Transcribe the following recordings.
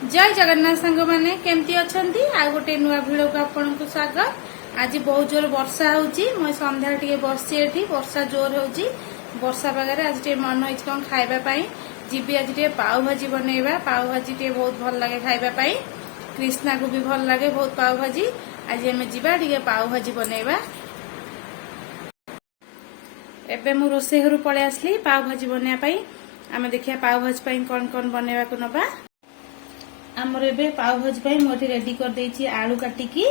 जय जगन्नाथ सांग मैंने केमती अच्छा आ गोटे नुआ भिड़ को आपन को स्वागत। आज बहुत जोर वर्षा होची मैं संध्या टे बसी एठी वर्षा जोर होची वर्षा पागे आज टे मन हो कौन खाइबा जीवी आज टे पाव भाजी बनैबा पाव भाजी टे बहुत भल लगे खाइबा कृष्णा को भी भल लगे बहुत पाव भाजी आज आम जीवा टे पाव भाजी बनैबा। एबे मु रोसे घर पळे आसली पाव भाजी बनैबा आम देखिया पाव भाजी कौन कौन बनैबा को नबा। आमर ए पाव भाजी मुझे रेडी कर देछि आलू काटिकी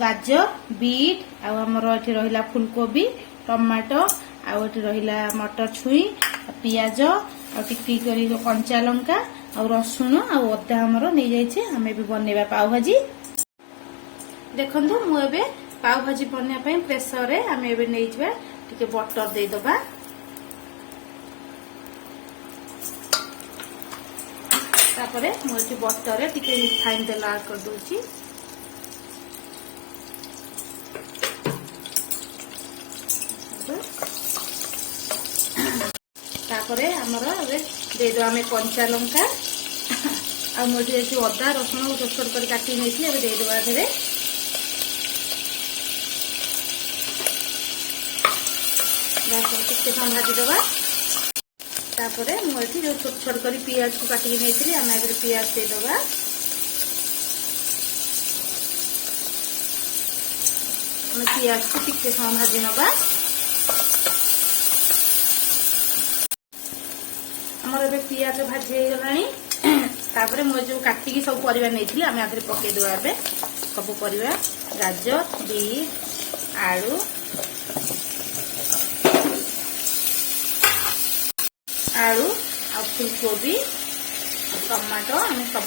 गाजर बीट आमर ये रहा फुलकोबी टमाटो आठी रहा मटर छुई पियाज टिकी कंचा लंका आ रसुण आदा आमर नहीं जाइए आम भी बनैबा पाव भाजी। देखु मुझे पाव भाजी बनवाई प्रेसर रे आम नहीं टे बटर देदबा तापरे मुझे बटर टिके रिफाइन तेल ऐड कर दूची तापरे हमर देदो आमे कंचा लंका आ मुझे अदा रसुण छोट छोट कर काटी नहीं देदबा रे टिके भाजी दबा तापरे मुझे जो छोट छोट कर पियाज को काटिकी नहीं आम पियाज देदबा पियाज को टिके समय भाजी नवा आमर ए पियाज भाजी हो गला मुझे जो काटिकी सब परिवा नहीं आम आगे पकईदे ए सब परिवा गाजर बीट आलू आलू आ फुलकोबी टमाटो आम सब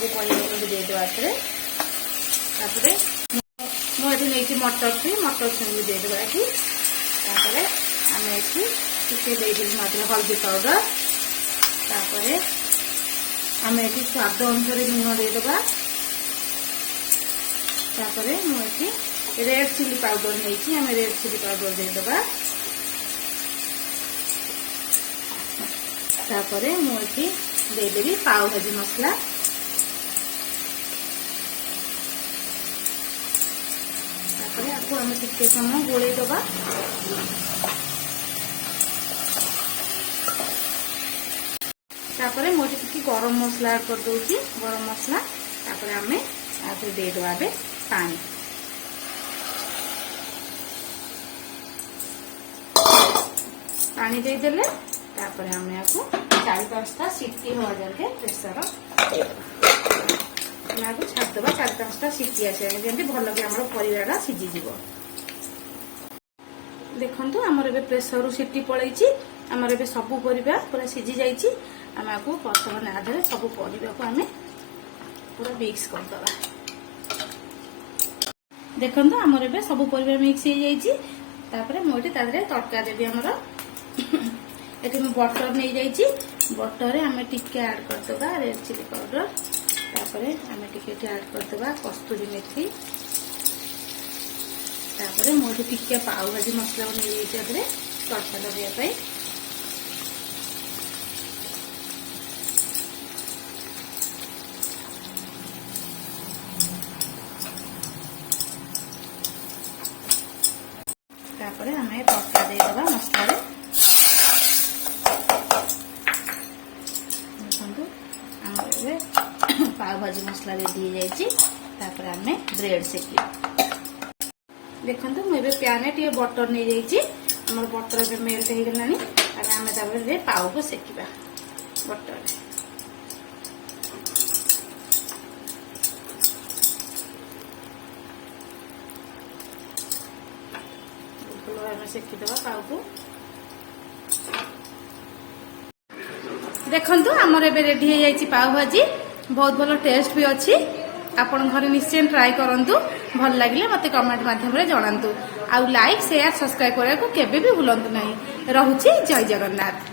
देदेवा मुझे नहीं मटर छुई भी देदेवा ये आम ये हल्दी पाउडर आम ये स्वाद अनुसार लुण देदेवा मुझे रेड चिली पाउडर नहीं आम रेड चिली पाउडर देदेवा तापरे मुझे देदेवी पाव भाजी मसला आपको आम टिके समय गोल दबा तापरे मुझे टिके गरम मसला ऐड कर दूची गरम मसला तापरे आम आगे देदेवा पानी पानी देदेले तापर आम आपको 4-5टा सीटी हवा जाके प्रेसर छाड़देवा 4-5टा सीटी आसे भल कि आम परिवार सीझीज। देखु आमर ए प्रेसर सीटी पलैची आमर ए सब परिवा पूरा सीझी जाइए आम आपको बर्तमान आधार सब परिवा को आम पूरा मिक्स करदे। देखु आमर ए सब परिवा मिक्स हो जाइए मुझे तड़का देवी आमर ये बटर नहीं जाइए बटर आम टिके ऐड करदे रेड चिली पाउडर तापर आम टिके ऐड करदे कस्तूरी मेथी तापर मुझे टिके पाव भाजी मसला नहीं जाइए तड़का लगाई तापर आम तड़का देदबा मसला पाव भाजी मसला रेडी हो जाइए आम ब्रेड सेकी। देखो मुझे प्यान टे बटर नहीं जाइए बटर मेल्ट हो गला आम पाव को सेकिबा बटर सेकीदबा पाव को। देखु आमर ए रेडी हो जाइए पाव भाजी बहुत भल टेस्ट भी अच्छी आपण घर निश्चय ट्राई करंतु भल लगे मत कमेंट माध्यम जनातु आउ लाइक शेयर सब्सक्राइब करने को केबे भी भूलंतु नहीं। रहुची जय जगन्नाथ।